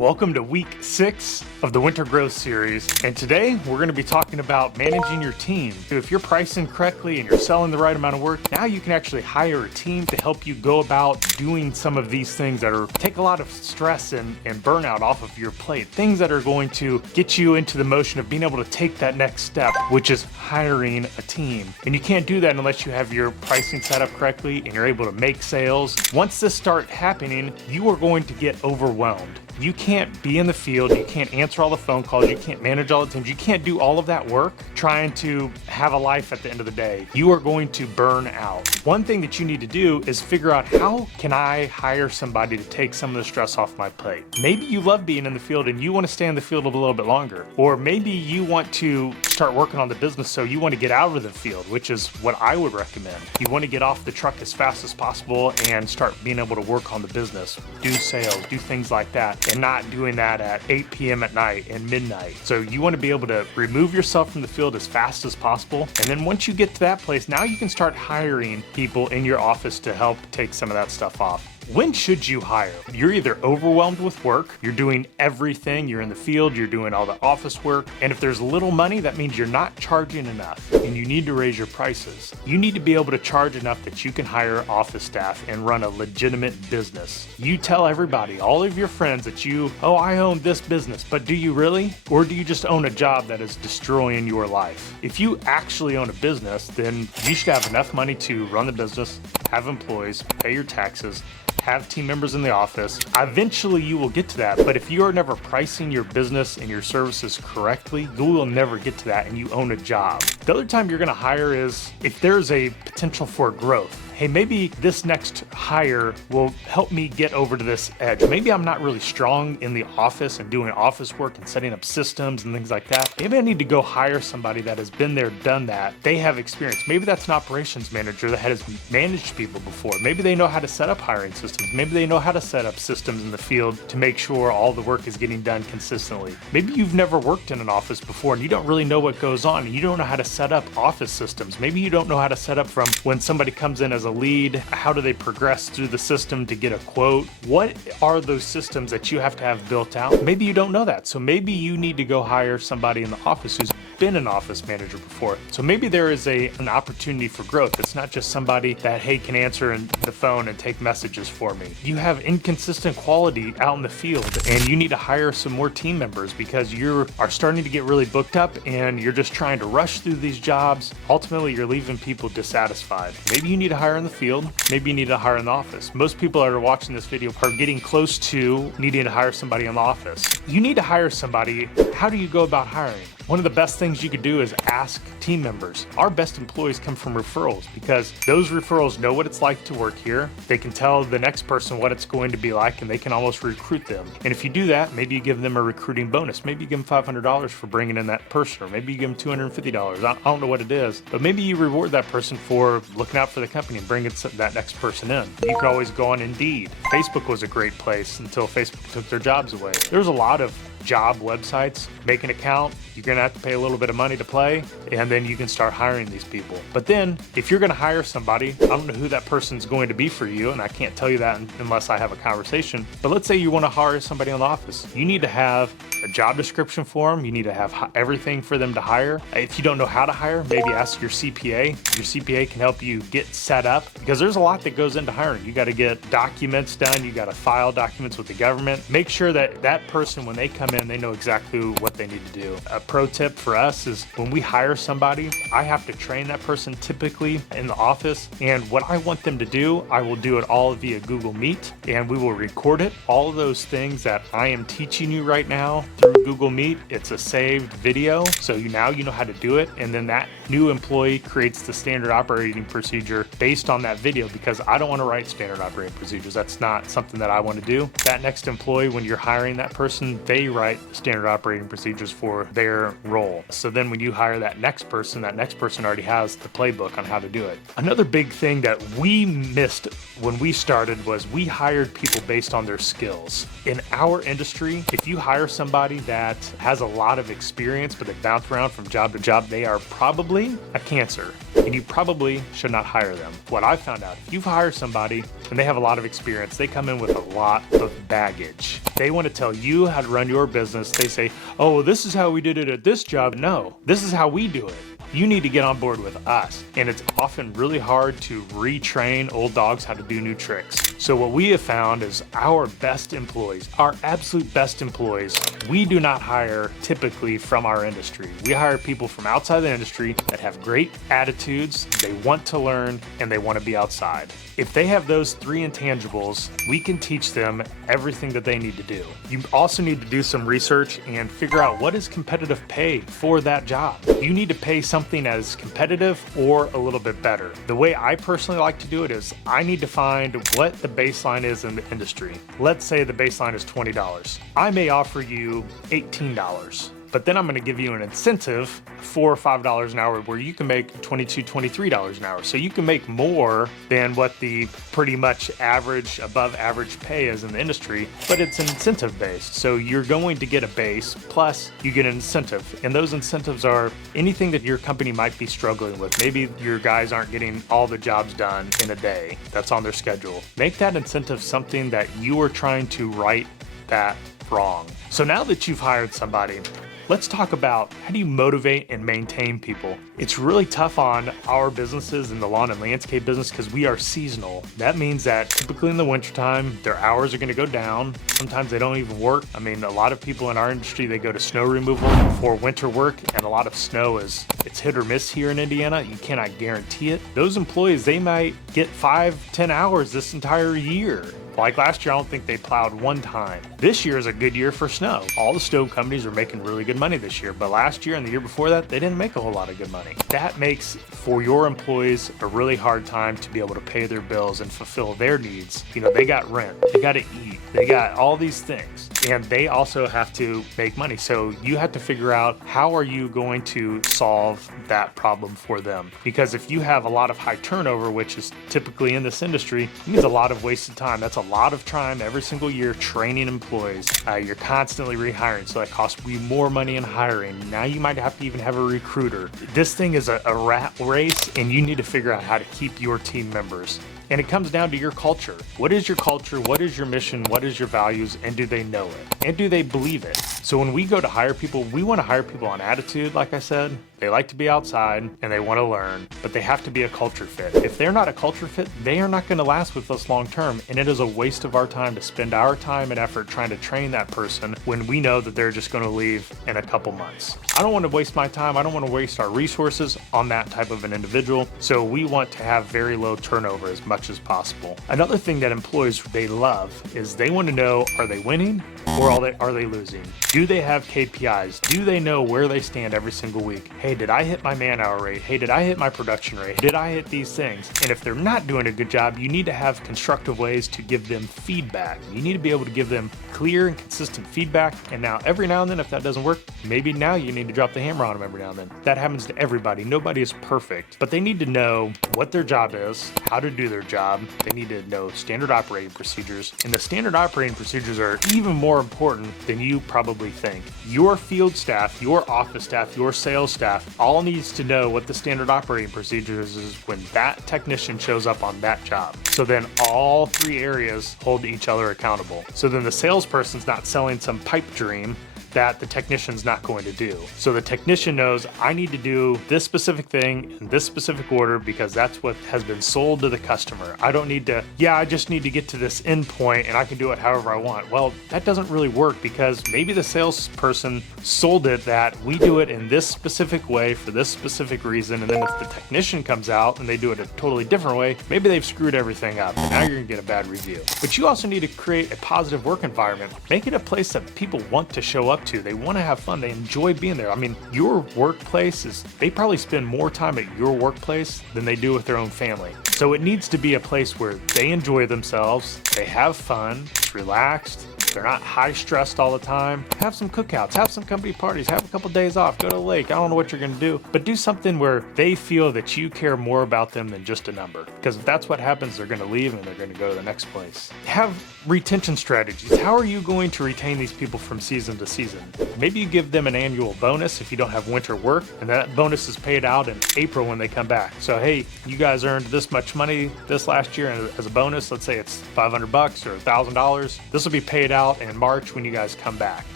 Welcome to week 6 of the Winter Growth Series, and today we're going to be talking about managing your team. If you're pricing correctly and you're selling the right amount of work, now you can actually hire a team to help you go about doing some of these things that take a lot of stress and burnout off of your plate. Things that are going to get you into the motion of being able to take that next step, which is hiring a team. And you can't do that unless you have your pricing set up correctly and you're able to make sales. Once this starts happening, you are going to get overwhelmed. You can't be in the field, you can't answer all the phone calls, you can't manage all the teams, you can't do all of that work trying to have a life at the end of the day. You are going to burn out. One thing that you need to do is figure out, how can I hire somebody to take some of the stress off my plate? Maybe you love being in the field and you want to stay in the field a little bit longer. Or maybe you want to start working on the business, so you want to get out of the field, which is what I would recommend. You want to get off the truck as fast as possible and start being able to work on the business, do sales, do things like that, and not doing that at 8 p.m. at night and midnight. So you want to be able to remove yourself from the field as fast as possible. And then once you get to that place, now you can start hiring people in your office to help take some of that stuff off. When should you hire? You're either overwhelmed with work, you're doing everything, you're in the field, you're doing all the office work, and if there's little money, that means you're not charging enough and you need to raise your prices. You need to be able to charge enough that you can hire office staff and run a legitimate business. You tell everybody, all of your friends, that I own this business, but do you really? Or do you just own a job that is destroying your life? If you actually own a business, then you should have enough money to run the business, have employees, pay your taxes, have team members in the office. Eventually you will get to that, but if you are never pricing your business and your services correctly, you will never get to that and you own a job. The other time you're gonna hire is if there's a potential for growth. Hey, maybe this next hire will help me get over to this edge. Maybe I'm not really strong in the office and doing office work and setting up systems and things like that. Maybe I need to go hire somebody that has been there, done that. They have experience. Maybe that's an operations manager that has managed people before. Maybe they know how to set up hiring systems. Maybe they know how to set up systems in the field to make sure all the work is getting done consistently. Maybe you've never worked in an office before and you don't really know what goes on. And you don't know how to set up office systems. Maybe you don't know how to set up from when somebody comes in as a lead, how do they progress through the system to get a quote? What are those systems that you have to have built out? Maybe you don't know that. So maybe you need to go hire somebody in the office who's been an office manager before. So maybe there is an opportunity for growth. It's not just somebody that, hey, can answer the phone and take messages for me. You have inconsistent quality out in the field and you need to hire some more team members because you are starting to get really booked up and you're just trying to rush through these jobs. Ultimately, you're leaving people dissatisfied. Maybe you need to hire in the field. Maybe you need to hire in the office. Most people that are watching this video are getting close to needing to hire somebody in the office. You need to hire somebody. How do you go about hiring? One of the best things you could do is ask team members. Our best employees come from referrals because those referrals know what it's like to work here. They can tell the next person what it's going to be like and they can almost recruit them. And if you do that, maybe you give them a recruiting bonus. Maybe you give them $500 for bringing in that person, or maybe you give them $250. I don't know what it is, but maybe you reward that person for looking out for the company and bringing that next person in. You could always go on Indeed. Facebook was a great place until Facebook took their jobs away. There's a lot of job websites. Make an account. You're gonna have to pay a little bit of money to play, and then you can start hiring these people. But then if you're gonna hire somebody, I don't know who that person's going to be for you, and I can't tell you that unless I have a conversation. But let's say you want to hire somebody in the office. You need to have a job description for them. You need to have everything for them to hire. If you don't know how to hire, maybe ask your CPA. Your CPA can help you get set up because there's a lot that goes into hiring. You got to get documents done. You got to file documents with the government. Make sure that that person, when they come in, they know exactly what they need to do. A pro tip for us is when we hire somebody, I have to train that person typically in the office. And what I want them to do, I will do it all via Google Meet and we will record it. All of those things that I am teaching you right now through Google Meet, it's a saved video. So now you know how to do it. And then that new employee creates the standard operating procedure based on that video because I don't want to write standard operating procedures. That's not something that I want to do. That next employee, when you're hiring that person, they write standard operating procedures for their role. So then when you hire that next person already has the playbook on how to do it. Another big thing that we missed when we started was we hired people based on their skills. In our industry, if you hire somebody that has a lot of experience, but they bounce around from job to job, they are probably a cancer, and you probably should not hire them. What I found out, if you hire somebody and they have a lot of experience, they come in with a lot of baggage. They want to tell you how to run your business. They say, oh, well, this is how we did it at this job. No, this is how we do it. You need to get on board with us. And it's often really hard to retrain old dogs how to do new tricks. So what we have found is our best employees, our absolute best employees, we do not hire typically from our industry. We hire people from outside the industry that have great attitudes, they want to learn, and they want to be outside. If they have those three intangibles, we can teach them everything that they need to do. You also need to do some research and figure out what is competitive pay for that job. You need to pay something as competitive or a little bit better. The way I personally like to do it is I need to find what the baseline is in the industry. Let's say the baseline is $20. I may offer you $18. But then I'm going to give you an incentive, $4 or $5 an hour, where you can make $22, $23 an hour. So you can make more than what the pretty much average, above average pay is in the industry, but it's incentive based. So you're going to get a base, plus you get an incentive. And those incentives are anything that your company might be struggling with. Maybe your guys aren't getting all the jobs done in a day that's on their schedule. Make that incentive something that you are trying to right that wrong. So now that you've hired somebody, let's talk about how do you motivate and maintain people. It's really tough on our businesses in the lawn and landscape business because we are seasonal. That means that typically in the wintertime, their hours are going to go down. Sometimes they don't even work. I mean, a lot of people in our industry, they go to snow removal for winter work, and a lot of snow it's hit or miss here in Indiana. You cannot guarantee it. Those employees, they might get 5-10 hours this entire year. Like last year, I don't think they plowed one time. This year is a good year for snow. All the snow companies are making really good money this year, but last year and the year before that, they didn't make a whole lot of good money. That makes for your employees a really hard time to be able to pay their bills and fulfill their needs. You know, they got rent, they got to eat, they got all these things, and they also have to make money. So you have to figure out how are you going to solve that problem for them? Because if you have a lot of high turnover, which is typically in this industry, it means a lot of wasted time. That's a lot of time every single year training employees. You're constantly rehiring, so that costs you more money in hiring. Now you might have to even have a recruiter. This thing is a rat race, and you need to figure out how to keep your team members. And it comes down to your culture. What is your culture? What is your mission? What is your values? And do they know it? And do they believe it? So when we go to hire people, we want to hire people on attitude, like I said. They like to be outside and they want to learn, but they have to be a culture fit. If they're not a culture fit, they are not going to last with us long term. And it is a waste of our time to spend our time and effort trying to train that person when we know that they're just going to leave in a couple months. I don't want to waste my time. I don't want to waste our resources on that type of an individual. So we want to have very low turnover as much as possible. Another thing that employees, they love is they want to know, are they winning or are they losing? Do they have KPIs? Do they know where they stand every single week? Hey, did I hit my man-hour rate? Hey, did I hit my production rate? Did I hit these things? And if they're not doing a good job, you need to have constructive ways to give them feedback. You need to be able to give them clear and consistent feedback. And now, every now and then, if that doesn't work, maybe now you need to drop the hammer on them every now and then. That happens to everybody. Nobody is perfect, but they need to know what their job is, how to do their job. They need to know standard operating procedures. And the standard operating procedures are even more important than you probably think. Your field staff, your office staff, your sales staff all needs to know what the standard operating procedures is when that technician shows up on that job. So then all three areas hold each other accountable. So then the salesperson's not selling some pipe dream that the technician's not going to do. So the technician knows I need to do this specific thing in this specific order because that's what has been sold to the customer. I don't need to, I just need to get to this end point and I can do it however I want. Well, that doesn't really work because maybe the salesperson sold it that we do it in this specific way for this specific reason. And then if the technician comes out and they do it a totally different way, maybe they've screwed everything up and now you're gonna get a bad review. But you also need to create a positive work environment. Make it a place that people want to show up to. They want to have fun. They enjoy being there. I mean, your workplace they probably spend more time at your workplace than they do with their own family. So it needs to be a place where they enjoy themselves, they have fun, it's relaxed, they're not high stressed all the time. Have some cookouts, have some company parties, have a couple days off, go to the lake. I don't know what you're going to do, but do something where they feel that you care more about them than just a number. Because if that's what happens, they're going to leave and they're going to go to the next place. Have retention strategies. How are you going to retain these people from season to season? Maybe you give them an annual bonus if you don't have winter work, and that bonus is paid out in April when they come back. So, hey, you guys earned this much money this last year, and as a bonus, let's say it's $500 or $1,000. This will be paid out out in March when you guys come back.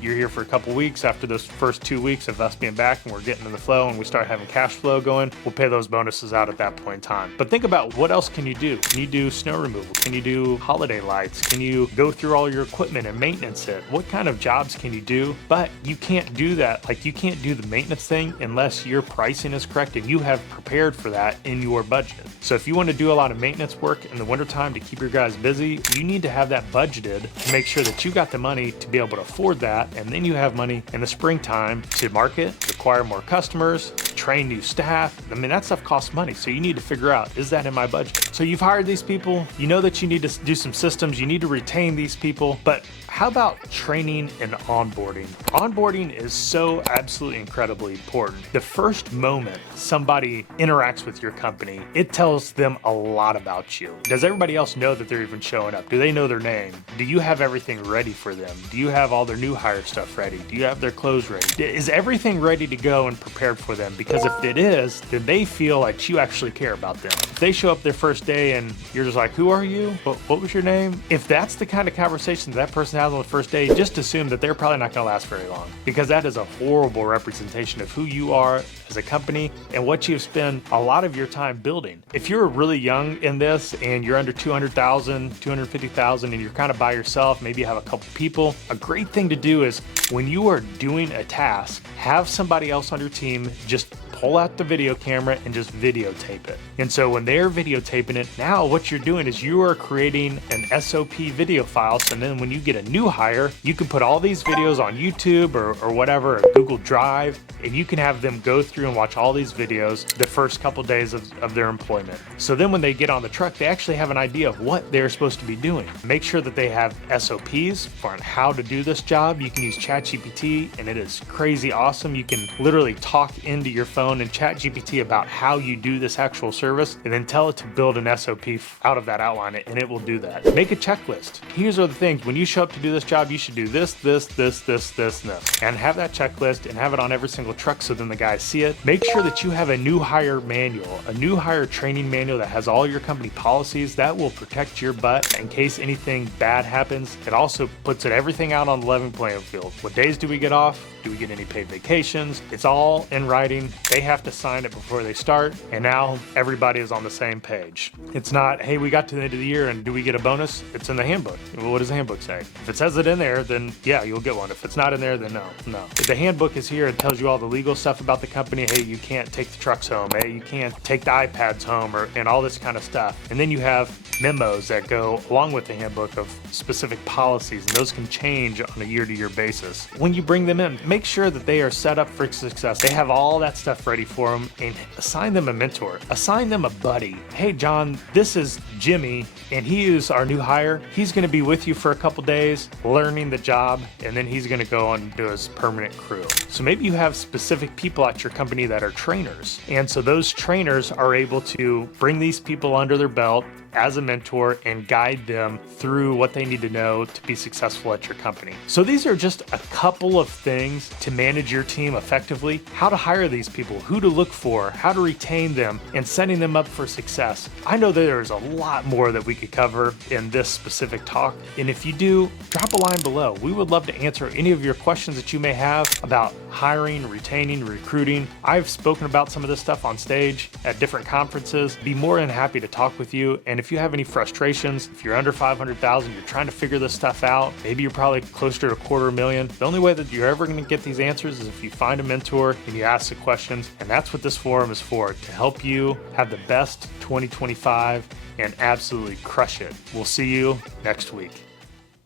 You're here for a couple weeks. After those first 2 weeks of us being back and we're getting in the flow and we start having cash flow going, we'll pay those bonuses out at that point in time. But think about what else can you do? Can you do snow removal? Can you do holiday lights? Can you go through all your equipment and maintenance it? What kind of jobs can you do? But you can't do that. Like, you can't do the maintenance thing unless your pricing is correct and you have prepared for that in your budget. So if you want to do a lot of maintenance work in the wintertime to keep your guys busy, you need to have that budgeted to make sure that you got the money to be able to afford that. And then you have money in the springtime to market, acquire more customers, train new staff. I mean, that stuff costs money. So you need to figure out, is that in my budget? So you've hired these people, you know that you need to do some systems, you need to retain these people, but how about training and onboarding? Onboarding is so absolutely incredibly important. The first moment somebody interacts with your company, it tells them a lot about you. Does everybody else know that they're even showing up? Do they know their name? Do you have everything ready for them? Do you have all their new hire stuff ready? Do you have their clothes ready? Is everything ready to go and prepared for them? Because if it is, then they feel like you actually care about them. If they show up their first day and you're just like, who are you? What was your name? If that's the kind of conversation that person has on the first day, just assume that they're probably not going to last very long, because that is a horrible representation of who you are as a company and what you've spent a lot of your time building. If you're really young in this and you're under 200,000, 250,000 and you're kind of by yourself, maybe you have a couple people, a great thing to do is when you are doing a task, have somebody else on your team just pull out the video camera and just videotape it. And so when they're videotaping it, now what you're doing is you are creating an SOP video file. So then when you get a new hire, you can put all these videos on YouTube or whatever, or Google Drive, and you can have them go through and watch all these videos the first couple days of their employment. So then when they get on the truck, they actually have an idea of what they're supposed to be doing. Make sure that they have SOPs for how to do this job. You can use ChatGPT and it is crazy awesome. You can literally talk into your phone and ChatGPT about how you do this actual service and then tell it to build an SOP out of that outline, and it will do that. Make a checklist. Here's are the things. When you show up to do this job, you should do this, this, this, this, this, and this. And have that checklist and have it on every single truck so then the guys see it. Make sure that you have a new hire manual, a new hire training manual that has all your company policies. That will protect your butt in case anything bad happens. It also puts everything out on the level playing field. What days do we get off? Do we get any paid vacations? It's all in writing. They have to sign it before they start, and now everybody is on the same page. It's not, hey, we got to the end of the year and do we get a bonus? It's in the handbook. Well, what does the handbook say? If it says it in there, then yeah, you'll get one. If it's not in there, then no. If the handbook is here, it tells you all the legal stuff about the company. Hey, you can't take the trucks home. Hey, you can't take the iPads home, and all this kind of stuff. And then you have memos that go along with the handbook of specific policies, and those can change on a year-to-year basis. When you bring them in, make sure that they are set up for success. They have all that stuff ready for them, and assign them a mentor. Assign them a buddy. Hey, John, this is Jimmy, and he is our new hire. He's going to be with you for a couple days, learning the job, and then he's going to go on to his permanent crew. So maybe you have specific people at your company that are trainers, and so those trainers are able to bring these people under their belt as a mentor and guide them through what they need to know to be successful at your company. So these are just a couple of things to manage your team effectively, how to hire these people, who to look for, how to retain them, and setting them up for success. I know that there's a lot more that we could cover in this specific talk, and if you do, drop a line below. We would love to answer any of your questions that you may have about hiring, retaining, recruiting. I've spoken about some of this stuff on stage at different conferences. Be more than happy to talk with you, and if you have any frustrations, if you're under 500,000, you're trying to figure this stuff out, maybe you're probably closer to $250,000. The only way that you're ever going to get these answers is if you find a mentor and you ask the questions, and that's what this forum is for, to help you have the best 2025 and absolutely crush it. We'll see you next week.